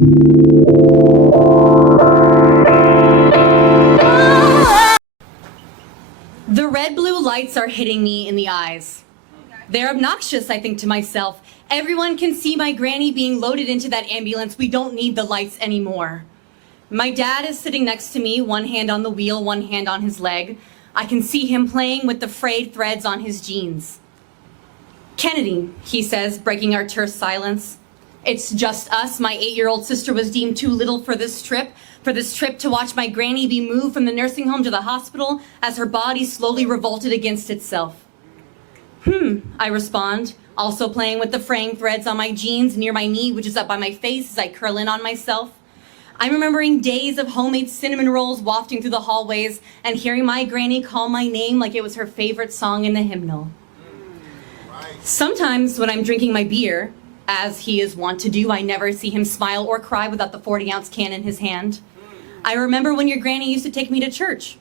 The red blue lights are hitting me in the eyes. They're obnoxious, I think to myself. Everyone can see my granny being loaded into that ambulance. We don't need the lights anymore. My dad is sitting next to me, one hand on the wheel, one hand on his leg. I can see him playing with the frayed threads on his jeans. Kennedy, he says, breaking our terse silence. It's just us. My 8-year-old sister was deemed too little for this trip to watch my granny be moved from the nursing home to the hospital as her body slowly revolted against itself. I respond, also playing with the fraying threads on my jeans near my knee, which is up by my face as I curl in on myself. I'm remembering days of homemade cinnamon rolls wafting through the hallways and hearing my granny call my name like it was her favorite song in the hymnal. Sometimes when I'm drinking my beer, as he is wont to do, I never see him smile or cry without the 40-ounce can in his hand. I remember when your granny used to take me to church.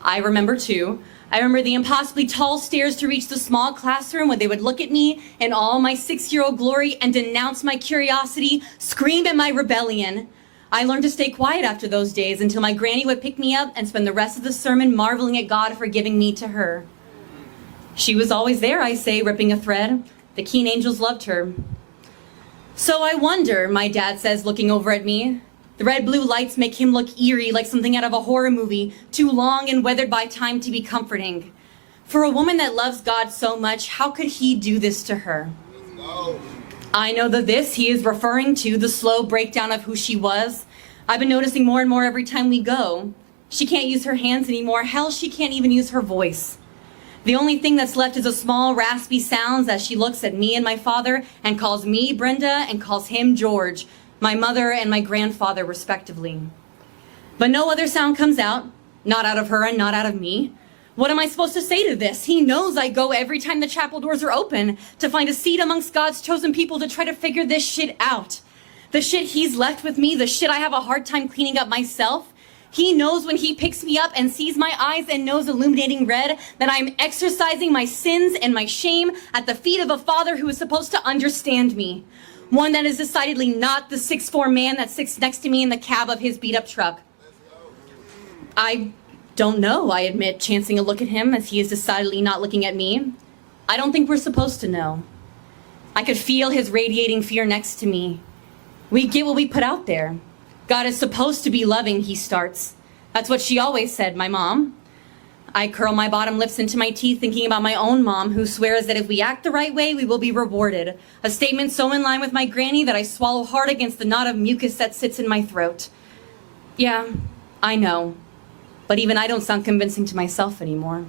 I remember too. I remember the impossibly tall stairs to reach the small classroom where they would look at me in all my 6-year-old glory and denounce my curiosity, scream at my rebellion. I learned to stay quiet after those days until my granny would pick me up and spend the rest of the sermon marveling at God for giving me to her. She was always there, I say, ripping a thread. The keen angels loved her. So I wonder, my dad says, looking over at me. The red-blue lights make him look eerie, like something out of a horror movie, too long and weathered by time to be comforting. For a woman that loves God so much, how could he do this to her? No. I know that this he is referring to the slow breakdown of who she was. I've been noticing more and more every time we go. She can't use her hands anymore. Hell, she can't even use her voice. The only thing that's left is a small, raspy sound as she looks at me and my father and calls me Brenda and calls him George, my mother and my grandfather, respectively. But no other sound comes out, not out of her and not out of me. What am I supposed to say to this? He knows I go every time the chapel doors are open to find a seat amongst God's chosen people to try to figure this shit out. The shit he's left with me, the shit I have a hard time cleaning up myself. He knows when he picks me up and sees my eyes and nose illuminating red that I'm exercising my sins and my shame at the feet of a father who is supposed to understand me. One that is decidedly not the 6'4" man that sits next to me in the cab of his beat-up truck. I don't know, I admit, chancing a look at him as he is decidedly not looking at me. I don't think we're supposed to know. I could feel his radiating fear next to me. We get what we put out there. God is supposed to be loving, he starts. That's what she always said, my mom. I curl my bottom lips into my teeth thinking about my own mom, who swears that if we act the right way, we will be rewarded. A statement so in line with my granny that I swallow hard against the knot of mucus that sits in my throat. Yeah, I know. But even I don't sound convincing to myself anymore.